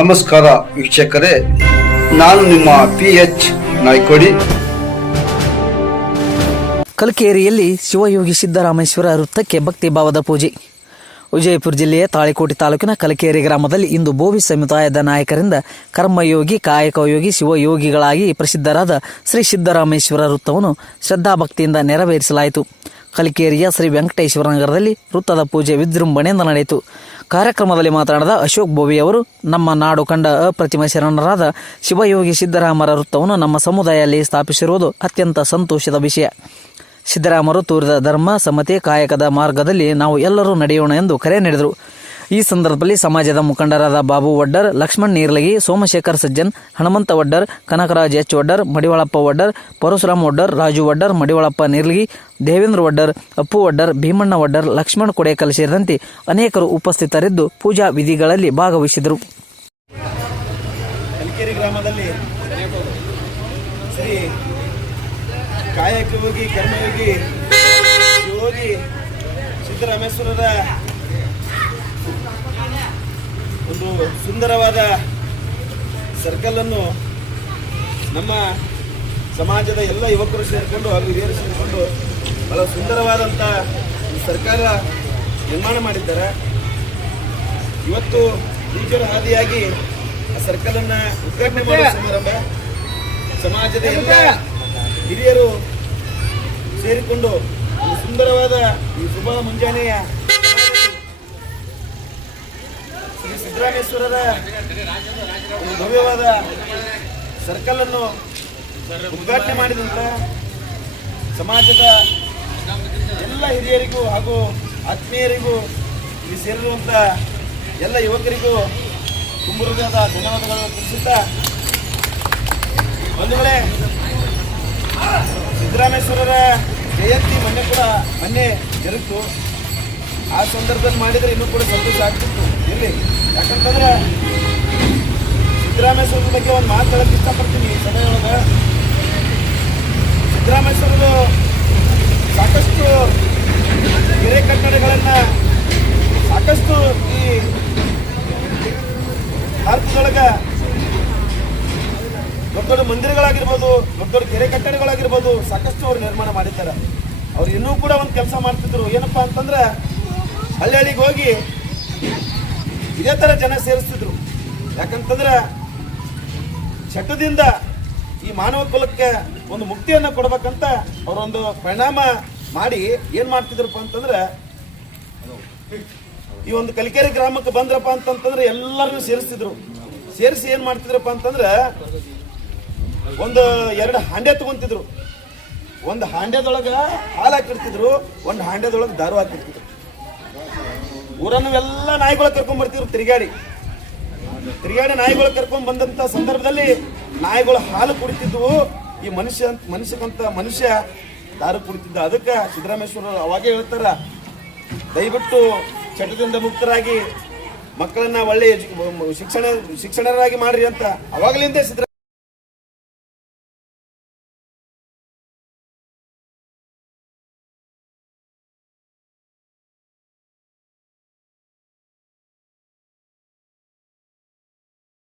ನಮಸ್ಕಾರ ವೀಕ್ಷಕರೇ, ನಾನು ನಿಮ್ಮ PH ನಾಯ್ಕೋಡಿ. ಕಲಕೇರಿಯಲ್ಲಿ ಶಿವಯೋಗಿ ಸಿದ್ದರಾಮೇಶ್ವರ ವೃತ್ತಕ್ಕೆ ಭಕ್ತಿ ಭಾವದ ಪೂಜೆ. ವಿಜಯಪುರ ಜಿಲ್ಲೆಯ ತಾಳಿಕೋಟೆ ತಾಲೂಕಿನ ಕಲಕೇರಿ ಗ್ರಾಮದಲ್ಲಿ ಇಂದು ಬೋವಿ ಸಮುದಾಯದ ನಾಯಕರಿಂದ ಕರ್ಮಯೋಗಿ, ಕಾಯಕಯೋಗಿ, ಶಿವಯೋಗಿಗಳಾಗಿ ಪ್ರಸಿದ್ಧರಾದ ಶ್ರೀ ಸಿದ್ದರಾಮೇಶ್ವರ ವೃತ್ತವನ್ನು ಶ್ರದ್ಧಾಭಕ್ತಿಯಿಂದ ನೆರವೇರಿಸಲಾಯಿತು. ಕಲಕೇರಿಯ ಶ್ರೀ ವೆಂಕಟೇಶ್ವರ ನಗರದಲ್ಲಿ ವೃತ್ತದ ಪೂಜೆ ವಿಜೃಂಭಣೆಯಿಂದ ನಡೆಯಿತು. ಕಾರ್ಯಕ್ರಮದಲ್ಲಿ ಮಾತನಾಡಿದ ಅಶೋಕ್ ಬೋವಿ ಅವರು, ನಮ್ಮ ನಾಡು ಕಂಡ ಅಪ್ರತಿಮ ಶರಣರಾದ ಶಿವಯೋಗಿ ಸಿದ್ದರಾಮರ ವೃತ್ತವನ್ನು ನಮ್ಮ ಸಮುದಾಯದಲ್ಲಿ ಸ್ಥಾಪಿಸಿರುವುದು ಅತ್ಯಂತ ಸಂತೋಷದ ವಿಷಯ. ಸಿದ್ದರಾಮರು ತೋರಿದ ಧರ್ಮ, ಸಮತೆ, ಕಾಯಕದ ಮಾರ್ಗದಲ್ಲಿ ನಾವು ಎಲ್ಲರೂ ನಡೆಯೋಣ ಎಂದು ಕರೆ ನೀಡಿದರು. ಈ ಸಂದರ್ಭದಲ್ಲಿ ಸಮಾಜದ ಮುಖಂಡರಾದ ಬಾಬು ವಡ್ಡರ್, ಲಕ್ಷ್ಮಣ್ ನೀರ್ಲಗಿ, ಸೋಮಶೇಖರ್ ಸಜ್ಜನ್, ಹನುಮಂತ ವಡ್ಡರ್, ಕನಕರಾಜ್ ಎಚ್ ವಡ್ಡರ್, ಮಡಿವಾಳಪ್ಪ ವಡ್ಡರ್, ಪರಶುರಾಮ್ ವಡ್ಡರ್, ರಾಜು ವಡ್ಡರ್, ಮಡಿವಾಳಪ್ಪ ನೀರ್ಲಗಿ, ದೇವೇಂದ್ರ ವಡ್ಡರ್, ಅಪ್ಪು ವಡ್ಡರ್, ಭೀಮಣ್ಣ ವಡ್ಡರ್, ಲಕ್ಷ್ಮಣ್ ಕೊಡೇಕಲ್ ಸೇರಿದಂತೆ ಅನೇಕರು ಉಪಸ್ಥಿತರಿದ್ದು ಪೂಜಾ ವಿಧಿಗಳಲ್ಲಿ ಭಾಗವಹಿಸಿದರು. ಕಲಕೇರಿ ಗ್ರಾಮದಲ್ಲಿ ಶ್ರೀ ಕಾಯಕಯೋಗಿ, ಕರ್ಮಯೋಗಿ, ಶಿವಯೋಗಿ ಸಿದ್ದರಾಮೇಶ್ವರರ ಒಂದು ಸುಂದರವಾದ ಸರ್ಕಲನ್ನು ನಮ್ಮ ಸಮಾಜದ ಎಲ್ಲ ಯುವಕರು ಸೇರಿಕೊಂಡು ಹಾಗೂ ಹಿರಿಯರು ಸೇರಿಕೊಂಡು ಬಹಳ ಸುಂದರವಾದಂಥ ಸರ್ಕಾರ ನಿರ್ಮಾಣ ಮಾಡಿದ್ದಾರೆ. ಇವತ್ತು ಈಜರ ಹಾದಿಯಾಗಿ ಆ ಸರ್ಕಲನ್ನು ಉದ್ಘಾಟನೆ ಮಾಡುವ ಸಮಾರಂಭ ಸಮಾಜದ ಎಲ್ಲ ಹಿರಿಯರು ಸೇರಿಕೊಂಡು ಒಂದು ಸುಂದರವಾದ ಈ ಶುಭ ಮುಂಜಾನೆಯ ಶ್ರೀ ಸಿದ್ದರಾಮೇಶ್ವರರ ಒಂದು ಭವ್ಯವಾದ ಸರ್ಕಲ್ ಅನ್ನು ಉದ್ಘಾಟನೆ ಮಾಡಿದಂತ ಸಮಾಜದ ಎಲ್ಲ ಹಿರಿಯರಿಗೂ ಹಾಗೂ ಆತ್ಮೀಯರಿಗೂ ಇಲ್ಲಿ ಸೇರಿರುವಂಥ ಎಲ್ಲ ಯುವಕರಿಗೂ ತುಂಬ ಹೃದಯದ ಧನ್ಯವಾದಗಳನ್ನು ತಿಳಿಸುತ್ತಾ, ಬಂಧುಗಳೇ, ಸಿದ್ದರಾಮೇಶ್ವರರ ಜಯಂತಿ ಮೊನ್ನೆ ಜರುಗಿತು. ಆ ಸಂದರ್ಭದಲ್ಲಿ ಮಾಡಿದರೆ ಇನ್ನೂ ಕೂಡ ಸಂತೋಷ ಆಗ್ತಿತ್ತು. ಇಲ್ಲಿ ಯಾಕಂತಂದ್ರೆ ಸಿದ್ದರಾಮೇಶ್ವರರ ಬಗ್ಗೆ ಒಂದು ಮಾತಾಡೋಕೆ ಇಷ್ಟಪಡ್ತೀನಿ. ಈ ಸಮಯದೊಳಗೆ ಸಿದ್ದರಾಮೇಶ್ವರರು ಸಾಕಷ್ಟು ಕೆರೆ ಕಟ್ಟಡಗಳನ್ನು ಸಾಕಷ್ಟು ಈ ಭಾರತದೊಳಗೆ ದೊಡ್ಡ ದೊಡ್ಡ ಮಂದಿರಗಳಾಗಿರ್ಬೋದು, ದೊಡ್ಡ ದೊಡ್ಡ ಕೆರೆ ಕಟ್ಟಡಗಳಾಗಿರ್ಬೋದು ಸಾಕಷ್ಟು ಅವ್ರು ನಿರ್ಮಾಣ ಮಾಡಿದ್ದಾರೆ. ಅವ್ರು ಇನ್ನೂ ಕೂಡ ಒಂದು ಕೆಲಸ ಮಾಡ್ತಿದ್ರು. ಏನಪ್ಪಾ ಅಂತಂದ್ರೆ ಹಳ್ಳಿಗೆ ಹೋಗಿ ಇದೇ ಥರ ಜನ ಸೇರಿಸ್ತಿದ್ರು. ಯಾಕಂತಂದ್ರೆ ಚಟದಿಂದ ಈ ಮಾನವ ಕುಲಕ್ಕೆ ಒಂದು ಮುಕ್ತಿಯನ್ನು ಕೊಡ್ಬೇಕಂತ ಅವರೊಂದು ಪರಿಣಾಮ ಮಾಡಿ ಏನು ಮಾಡ್ತಿದ್ರಪ್ಪ ಅಂತಂದ್ರೆ, ಈ ಒಂದು ಕಲಕೇರಿ ಗ್ರಾಮಕ್ಕೆ ಬಂದ್ರಪ್ಪ ಅಂತಂತಂದ್ರೆ ಎಲ್ಲರನ್ನೂ ಸೇರಿಸ್ತಿದ್ರು. ಸೇರಿಸಿ ಏನು ಮಾಡ್ತಿದ್ರಪ್ಪ ಅಂತಂದ್ರೆ, ಒಂದು 2 ಹಾಂಡೆ ತಗೊಂತಿದ್ರು. ಒಂದು ಹಾಂಡ್ಯದೊಳಗೆ ಹಾಲು ಹಾಕಿರ್ತಿದ್ರು, ಒಂದು ಹಾಂಡ್ಯದೊಳಗೆ ದಾರು ಹಾಕಿರ್ತಿದ್ರು. ಊರನ್ನೆಲ್ಲ ನಾಯಿಗಳು ಕರ್ಕೊಂಡ್ ಬರ್ತಿದ್ರು. ತಿರುಗಾಡಿ ನಾಯಿಗಳು ಕರ್ಕೊಂಡ್ ಬಂದಂತ ಸಂದರ್ಭದಲ್ಲಿ ನಾಯಿಗಳು ಹಾಲು ಕುಡಿತಿದ್ವು. ಈ ಮನುಷ್ಯ ದಾರು ಕುಡಿತಿದ್ದ. ಅದಕ್ಕೆ ಸಿದ್ದರಾಮೇಶ್ವರರು ಅವಾಗೇ ಹೇಳ್ತಾರ, ದಯವಿಟ್ಟು ಚಟದಿಂದ ಮುಕ್ತರಾಗಿ ಮಕ್ಕಳನ್ನ ಒಳ್ಳೆ ಶಿಕ್ಷಣರಾಗಿ ಮಾಡ್ರಿ ಅಂತ. ಅವಾಗಲಿಂದ